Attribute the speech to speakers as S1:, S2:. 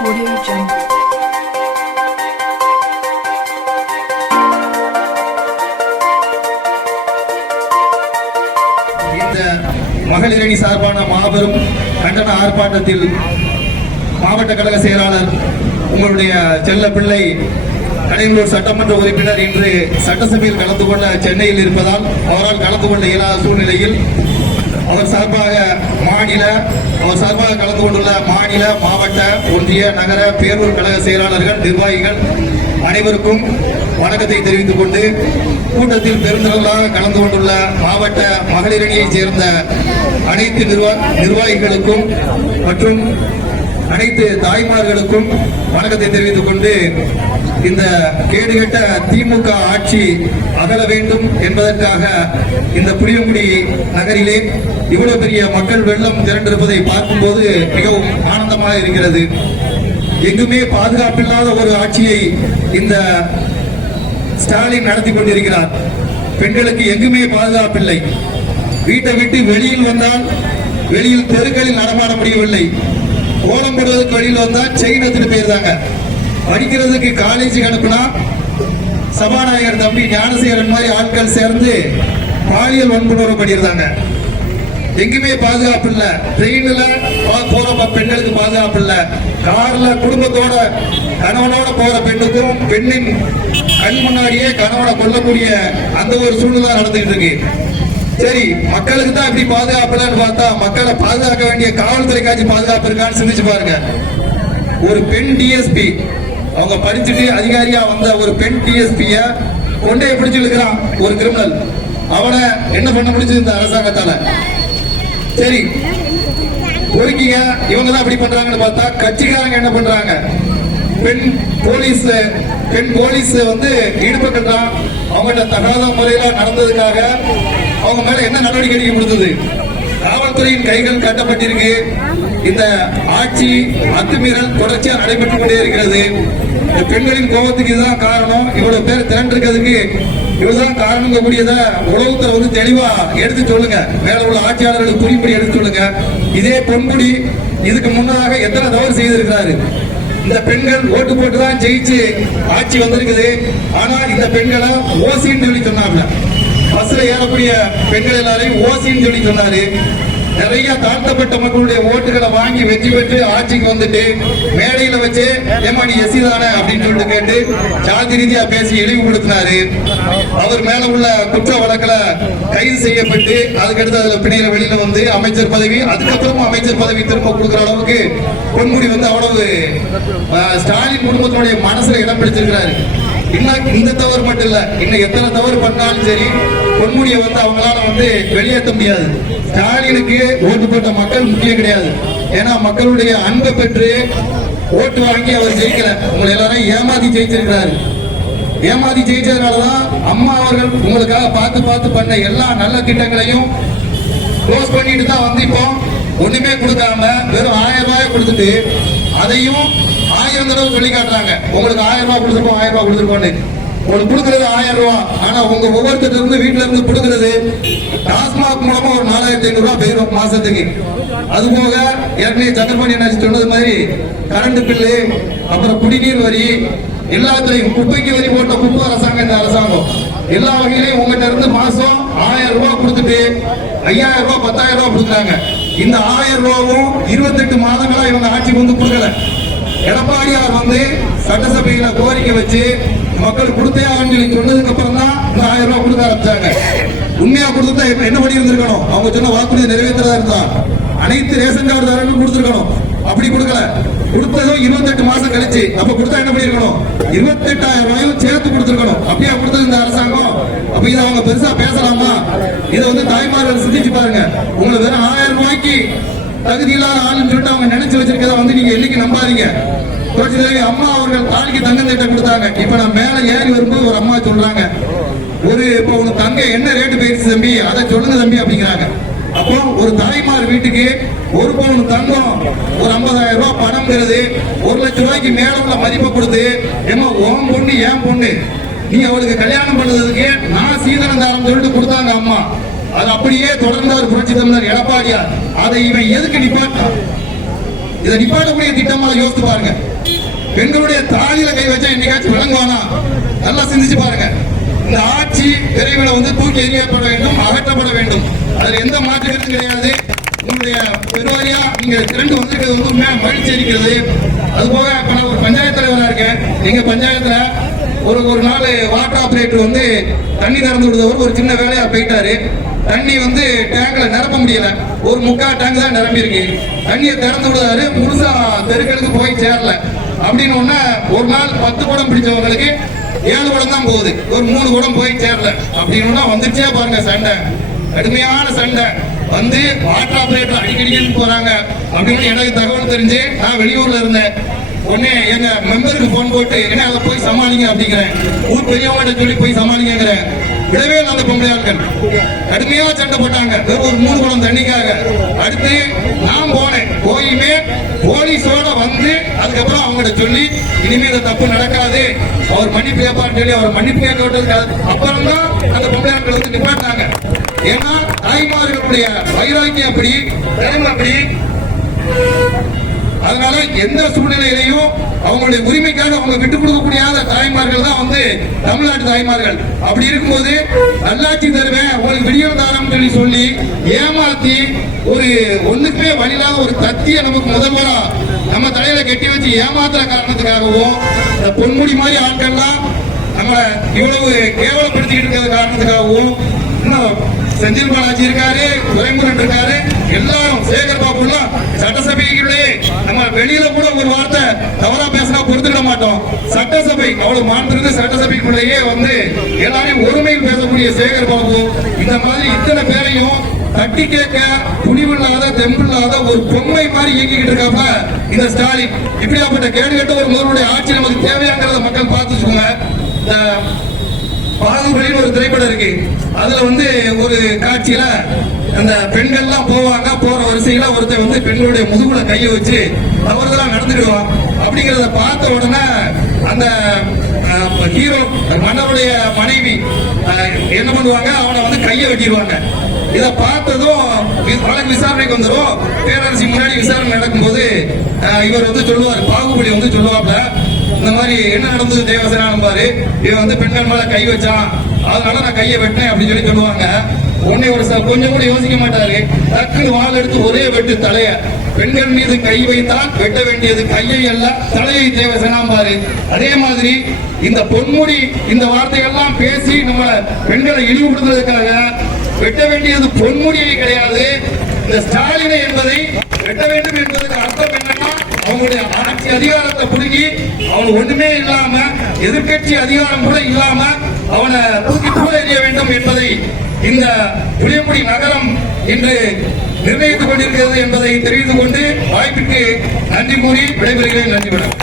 S1: Audio Jungle.
S2: இந்த மகளிரணி சார்பான மாபெரும் கண்டன ஆர்ப்பாட்டத்தில் மாவட்ட கழக செயலாளர் உங்களுடைய செல்ல பிள்ளை கடையங்களூர் சட்டமன்ற உறுப்பினர் இன்று சட்டசபையில் கலந்து கொள்ள சென்னையில் இருப்பதால் அவரால் கலந்து கொள்ள இயலாத சூழ்நிலையில் அவர் சார்பாக மாநில அவர் சார்பாக கலந்து கொண்டுள்ள மாநில மாவட்ட ஒன்றிய நகர பேரூர் கழக செயலாளர்கள் நிர்வாகிகள் அனைவருக்கும் வணக்கத்தை தெரிவித்துக் கொண்டு கூட்டத்தில் பெருந்திரளாக கலந்து கொண்டுள்ள மாவட்ட மகளிரணியைச் சேர்ந்த அனைத்து நிர்வா நிர்வாகிகளுக்கும் மற்றும் அனைத்து தாய்மார்களுக்கும் வணக்கத்தை தெரிவித்துக் கொண்டு இந்த கேடுகெட்ட திமுக ஆட்சி அகல வேண்டும் என்பதற்காக இந்த புளியங்குடி நகரிலே இவ்வளவு பெரிய மக்கள் வெள்ளம் திரண்டிருப்பதை பார்க்கும்போது மிகவும் ஆனந்தமாக இருக்கிறது. எங்குமே பாதுகாப்பில்லாத ஒரு ஆட்சியை இந்த ஸ்டாலின் நடத்தி கொண்டிருக்கிறார். பெண்களுக்கு எங்குமே பாதுகாப்பில்லை. வீட்டை விட்டு வெளியில் வந்தால் வெளியில் தெருக்களில் நடமாட முடியவில்லை. கோலம் போடுறதுக்கு வழியில் வந்தால் செயின் எடுத்துட்டு போயிருந்தாங்க படிக்கிறதுக்கு காலேஜுக்கு அனுப்புனா சபாநாயகர் தம்பி ஞானசேகரன் மாதிரி ஆட்கள் சேர்ந்து பாலியல் வன்புணர்வு பண்ணியிருந்தாங்க எங்குமே பாதுகாப்பு இல்ல. ட்ரெயின்ல போறப்ப பெண்களுக்கு பாதுகாப்பு இல்ல. கார்ல குடும்பத்தோட கணவனோட போற பெண்ணுக்கும் பெண்ணின் கண் முன்னாடியே கணவனை கொல்லக்கூடிய அந்த ஒரு சூழ்நிலை நடந்துட்டு இருக்கு. சரி மக்களுக்கு தான் இப்படி பாதுகாப்புலன்னு பார்த்தா மக்களை பாதுகாக்க வேண்டிய காவல்துறைக்காச்சும் பாதுகாப்பு இருக்கான்னு சிந்திச்சு பாருங்க. ஒரு பெண் டிஎஸ்பி அவங்க படிச்சுட்டு அதிகாரியா வந்த ஒரு பெண் டிஎஸ்பிய கொண்டே பிடிச்சு இருக்கிறான் ஒரு கிரிமினல் அவனை என்ன பண்ண முடிஞ்சது இந்த அரசாங்கத்தால? சரி ஒதுக்கிங்க. இவங்க தான் அப்படி பண்றாங்கன்னு பார்த்தா கட்சிக்காரங்க என்ன பண்றாங்க? பெண் போலீஸ் பெண் போலீஸ் வந்து ஈடுபட்டுறான் அவங்கள்ட்ட தகாத முறையில நடந்ததுக்காக அவங்க மேல என்ன நடவடிக்கை எடுக்க முடிந்தது? காவல்துறையின் கைகள் கட்டப்பட்டிருக்கு. இந்த ஆட்சி அத்துமீறல் தொடர்ச்சியா நடைபெற்றுக் கொண்டே இருக்கிறது. இந்த பெண்களின் கோபத்துக்கு இதுதான் காரணம். இவ்வளவு பேர் திரண்டிருக்கிறதுக்கு இதுதான் காரணம் கூடியத உலகத்துல வந்து தெளிவா எடுத்து சொல்லுங்க. மேல உள்ள ஆட்சியாளர்களுக்கு புரியும்படி எடுத்து சொல்லுங்க. இதே பொன்குடி இதுக்கு முன்னதாக எத்தனை தவறு செய்திருக்கிறாரு? இந்த பெண்கள் ஓட்டு போட்டு தான் ஜெயிச்சு ஆட்சி வந்திருக்குது. ஆனா இந்த பெண்களை ஓசின்னு சொல்லி சொன்னாங்க பஸ்ல ஏறக்கூடிய பெண்கள் எல்லாரையும் ஓசின்னு சொல்லி சொன்னாரு. நிறைய தாழ்த்தப்பட்ட மக்களுடைய ஓட்டுகளை வாங்கி வெற்றி பெற்று ஆட்சிக்கு வந்துட்டு மேடையில வச்சு ஏமா நீ எஸ்சி தானே? அப்படின்னு சொல்லிட்டு கேட்டு ஜாதி ரீதியா பேசி இழிவுபடுத்தினாரு. அவர் மேல உள்ள குற்ற வழக்குல கைது செய்யப்பட்டு அதுக்கடுத்து அதுல பிணையில வெளியில வந்து அமைச்சர் பதவி அதுக்கப்புறமும் அமைச்சர் பதவி திரும்ப கொடுக்குற அளவுக்கு பொன்முடி வந்து அவ்வளவு ஸ்டாலின் குடும்பத்தினுடைய மனசுல இடம் பிடிச்சிருக்கிறாரு. இன்னும் இந்த தவறு மட்டும் இல்ல இன்னும் எத்தனை தவறு பண்ணாலும் சரி பொன்முடியை வந்து அவங்களால வந்து வெளியேற்ற முடியாது. ஸ்டாலினுக்கு ஓட்டு போட்ட மக்கள் முக்கியம் கிடையாது. ஏன்னா மக்களுடைய அன்பை பெற்று ஓட்டு வாங்கி அவர் ஜெயிக்கல. உங்களை எல்லாரும் ஏமாத்தி ஜெயிச்சிருக்கிறாரு. ஏமாத்தி ஜெயிச்சதுனாலதான் அம்மா அவர்கள் உங்களுக்காக பார்த்து பார்த்து பண்ண எல்லா நல்ல திட்டங்களையும் க்ளோஸ் பண்ணிட்டு தான் வந்து இப்போ ஒண்ணுமே கொடுக்காம வெறும் ஆயிரம் ரூபாய் கொடுத்துட்டு அதையும் ஆயிரம் தடவை சொல்லி காட்டுறாங்க உங்களுக்கு ஆயிரம் ரூபாய் கொடுத்துருக்கோம் ஆயிரம் ரூபாய் கொடுத்துருக்கோம்னு. உங்களுக்கு கொடுக்கறது ஆயிரம் ரூபாய் ஆனா உங்க ஒவ்வொருத்தர் இருந்து வீட்டுல இருந்து கொடுக்கறது டாஸ்மாக் மூலமா ஒரு நாலாயிரத்தி ஐநூறு ரூபாய் போயிடும் மாசத்துக்கு. அது போக ஏற்கனவே சந்திரபாணி என்ன சொன்னது மாதிரி கரண்ட் பில்லு அப்புறம் குடிநீர் வரி எல்லாத்துலையும் குப்பைக்கு வரி போட்ட குப்பை அரசாங்கம் இந்த அரசாங்கம். எல்லா வகையிலையும் உங்ககிட்ட இருந்து மாசம் ஆயிரம் ரூபாய் கொடுத்துட்டு ஐயாயிரம் ரூபாய் பத்தாயிரம் ரூபாய் கொடுக்குறாங்க இந்த ஆயிரம் ரூபாவும் இருபத்தெட்டு மாதங்களா இவங்க ஆட்சிக்கு வந்து கொடுக்கல. எடப்பாடியார் வந்து சட்டசபையில கோரிக்கை வச்சு மக்கள் கொடுத்தே ஆகணும்னு சொன்னதுக்கு அப்புறம் தான் இந்த ஆயிரம் ரூபாய் கொடுக்க ஆரம்பிச்சாங்க. உண்மையா கொடுத்தா என்ன பண்ணி இருந்திருக்கணும்? அவங்க சொன்ன வாக்குறுதி நிறைவேற்றதா இருந்தா. அனைத்து ரேஷன் கார்டுதாரர்களும் கொடுத்துருக்கணும். அப்படி கொடுக்கல. கொடுத்ததும் இருபத்தெட்டு மாசம் கழிச்சு. அப்ப கொடுத்தா என்ன பண்ணிருக்கணும்? இருபத்தெட்டாயிரம் ரூபாயும் சேர்த்து கொடுத்துருக்கணும். அப்படியா கொடுத்தது இந்த அரசாங்கம்? அப்ப இதை அவங்க பெருசா பேசலாமா? இதை வந்து தாய்மார்கள் சிந்திச்சு பாருங்க. உங்களுக்கு வெறும் ஆயிரம் ரூபாய்க்கு தகுதி இல்லாத ஆளுன்னு சொல்லிட்டு அவங்க நினைச்சு வச்சிருக்கத வந்து நீங்க என்னைக்கு நம்பாதீங்க. புரட்சி தலைவி அம்மா அவர்கள் தாலிக்கு தங்கம் திட்டம் கொடுத்தாங்க. இப்ப நான் மேல ஏறி வரும்போது ஒரு அம்மா சொல்றாங்க. ஒரு இப்போ உனக்கு தங்க என்ன ரேட்டு போயிருச்சு தம்பி? அதை சொல்லுங்க தம்பி அப்படிங்கிறாங்க. அப்போ ஒரு தாய்மார் வீட்டுக்கு ஒரு பவுன் தங்கம் ஒரு ஐம்பதாயிரம் ரூபாய் பணம்ங்கிறது ஒரு லட்சம் ரூபாய்க்கு மேல உள்ள மதிப்பை கொடுத்து ஏமா உன் பொண்ணு ஏன் பொண்ணு நீ அவளுக்கு கல்யாணம் பண்ணதுக்கு நான் சீதனம் தாரம் சொல்லிட்டு கொடுத்தாங்க அம்மா. அது அப்படியே தொடர்ந்தார் புரட்சி தமிழர் எடப்பாடியார். அதை இவன் எதுக்கு நிப்பாட்டான் இதை நிப்பாட்டக்கூடிய திட்டமா யோசித்து பாருங்க. பெண்களுடைய தாலியில கை வச்சா என்னைக்காச்சும் விளங்குவானா? நல்லா சிந்திச்சு பாருங்க. இந்த ஆட்சி விரைவில் வந்து தூக்கி எறியப்பட வேண்டும் அகற்றப்பட வேண்டும். அதுல எந்த மாற்று கிடையாது. உங்களுடைய பெருவாரியா நீங்க திரண்டு வந்திருக்கிறது வந்து உண்மையா மகிழ்ச்சி இருக்கிறது அது போக இப்ப நான் ஒரு பஞ்சாயத்து தலைவரா இருக்கேன். எங்க பஞ்சாயத்துல ஒரு ஒரு நாள் வாட்டர் ஆப்ரேட்டர் வந்து தண்ணி திறந்து விடுறவர் ஒரு சின்ன வேலையா போயிட்டாரு. தண்ணி வந்து டேங்க்ல நிரப்ப முடியல. ஒரு முக்கால் டேங்க் தான் நிரம்பியிருக்கு. தண்ணியை திறந்து விடுறாரு. முழுசா தெருக்களுக்கு போய் சேரல. அப்படின்னு ஒன்னா ஒரு நாள் பத்து குடம் பிடிச்சவங்களுக்கு ஏழு குடம் தான் போகுது. ஒரு மூணு குடம் போய் சேரல. அப்படின்னு வந்துச்சே பாருங்க சண்டை. கடுமையான சண்டை. வந்து வாட்டர் ஆப்ரேட்டர் அடிக்கடி போறாங்க. அப்படின்னு எனக்கு தகவல் தெரிஞ்சு நான் வெளியூர்ல இருந்தேன். உடனே எங்க மெம்பருக்கு போன் போட்டு என்ன அதை போய் சமாளிங்க அப்படிங்கிறேன். ஊர் பெரியவங்க சொல்லி போய் சமாளிங்கிறேன் விடவே அந்த பொம்பளையாட்கள் கடுமையா சண்டை போட்டாங்க. வெறும் ஒரு மூணு குளம் தண்ணிக்காக. அடுத்து நான் போனேன். போயுமே போலீஸோட வந்து அதுக்கப்புறம் அவங்ககிட்ட சொல்லி இனிமே இந்த தப்பு நடக்காது. அவர் மன்னிப்பு கேட்பார்னு சொல்லி அவர் மன்னிப்பு கேட்க விட்டதுக்கு அப்புறம் தான் அந்த பொம்பளையாட்கள் வந்து நிப்பாட்டாங்க ஏன்னா தாய்மார்களுடைய வைராக்கியம் அப்படி திறமை அப்படி. அதனால எந்த சூழ்நிலையிலையும் அவங்களுடைய உரிமைக்காக அவங்க விட்டு கொடுக்க முடியாத தாய்மார்கள் தான் வந்து தமிழ்நாட்டு தாய்மார்கள். அப்படி இருக்கும்போது நல்லாட்சி தருவேன் உங்களுக்கு விடியோ தாரம் சொல்லி சொல்லி ஏமாத்தி ஒரு ஒண்ணுக்குமே வழியில்லாத ஒரு தத்திய நமக்கு முதல்வரா நம்ம தலையில கட்டி வச்சு ஏமாத்துற காரணத்துக்காகவும் இந்த பொன்முடி மாதிரி ஆட்கள்லாம் நம்மளை இவ்வளவு கேவலப்படுத்திக்கிட்டு இருக்கிற காரணத்துக்காகவும் இன்னும் செந்தில் பாலாஜி இருக்காரு துரைமுருகன் இருக்காரு எல்லாரும் சேகர் பாபுலாம் எல்லாம் சட்டசபைக்குள்ளே நம்ம வெளியில கூட ஒரு வார்த்தை தவறா பேசினா பொறுத்துக்கிட மாட்டோம். சட்டசபை அவ்வளவு மாண்புமிகு சட்டசபைக்குள்ளேயே வந்து எல்லாரையும் ஒருமையில் பேசக்கூடிய சேகர் பாபு இந்த மாதிரி இத்தனை பேரையும் தட்டி கேட்க துணிவில்லாத தெம்பில்லாத ஒரு பொம்மை மாதிரி இயங்கிக்கிட்டு இருக்காப்ப இந்த ஸ்டாலின். இப்படியாப்பட்ட கேடு கட்ட ஒரு முதல்வருடைய ஆட்சி நமக்கு தேவையாங்கிறத மக்கள் பார்த்துச்சுக்கோங்க இந்த பாகுபலின்னு ஒரு திரைப்படம் இருக்கு. அதுல வந்து ஒரு காட்சியில அந்த பெண்கள்லாம் போவாங்க. போற வரிசையில ஒருத்தன் வந்து பெண்களுடைய முதுகுல கையை வச்சு தவறுதலா நடந்துடுவான் அப்படிங்கறத பார்த்த உடனே அந்த ஹீரோ மன்னருடைய மனைவி என்ன பண்ணுவாங்க? அவனை வந்து கையை வெட்டிடுவாங்க. இதை பார்த்ததும் வழக்கு விசாரணைக்கு வந்துடும் பேரரசி முன்னாடி விசாரணை நடக்கும்போது இவர் வந்து சொல்லுவார் பாகுபலி வந்து சொல்லுவாப்ல இந்த மாதிரி என்ன நடந்தது தேவசேனாலும் பாரு. இவன் வந்து பெண்கள் மேல கை வச்சான். அதனால நான் கையை வெட்டினேன் அப்படின்னு சொல்லி சொல்லுவாங்க. உடனே ஒரு சார் கொஞ்சம் கூட யோசிக்க மாட்டாரு. டக்குனு வாள் எடுத்து ஒரே வெட்டு தலைய. பெண்கள் மீது கை வைத்தால் வெட்ட வேண்டியது கையை அல்ல தலையை தேவசேனாம் பாரு. அதே மாதிரி இந்த பொன்முடி இந்த வார்த்தையெல்லாம் பேசி நம்ம பெண்களை இழிவுபடுத்துறதுக்காக வெட்ட வேண்டியது பொன்முடியை கிடையாது. இந்த ஸ்டாலினை என்பதை வெட்ட வேண்டும் என்பதற்கு அர்த்தம் அவங்களுடைய ஆட்சி அதிகாரத்தை புடுங்கி அவன் ஒண்ணுமே இல்லாம எதிர்க்கட்சி அதிகாரம் கூட இல்லாம அவனை தூக்கி தூர எறிய வேண்டும் என்பதை இந்த புளியங்குடி நகரம் இன்று நிர்ணயித்துக் கொண்டிருக்கிறது என்பதை தெரிவித்துக் கொண்டு வாய்ப்பிற்கு நன்றி கூறி விடைபெறுகிறேன். நன்றி வணக்கம்.